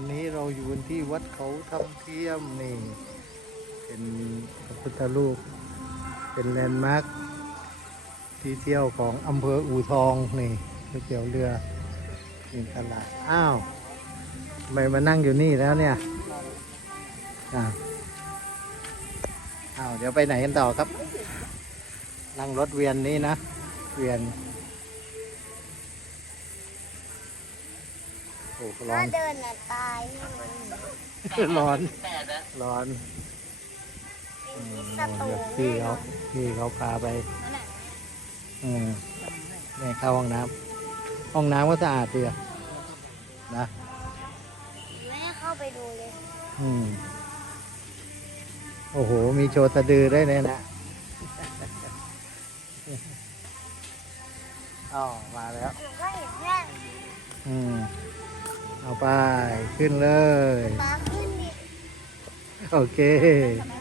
อนนี้เราอยู่กันที่วัดเขาทำเทียมนี่ เป็นพระพุทธรูป เป็นแลนด์มาร์คที่เที่ยวของอำเภออู่ทองนี่ก๋วยเตี๋ยวเรือนี่ตลาด อ้าวทำไมมานั่งอยู่นี่แล้วเนี่ย อ้าวอ้าวเดี๋ยวไปไหนกันต่อครับ นั่งรถเวียนนี้นะ เวียน โอ้ร้อถ้าน เดินน่ะตายให้มันร้อนแต่นะร้อนเป็นอืพิษมศัตรูเดี๋ยวพี่แน่นเขาอนพี่เขาพาไปนั่นน่ะอืมนี่เข้าห้องน้ำห้องน้ำก็สะอาดดีอะนะไม่ให้เข้าไปดูเลยอืม โอ้โห มีโชว์สะดือได้วยเนี่ยนะอ๋อมาแล้วหนูก็เห็นแค่อืมเอา ไป ขึ้นเลยมาขึ้นดิโอเคทำไม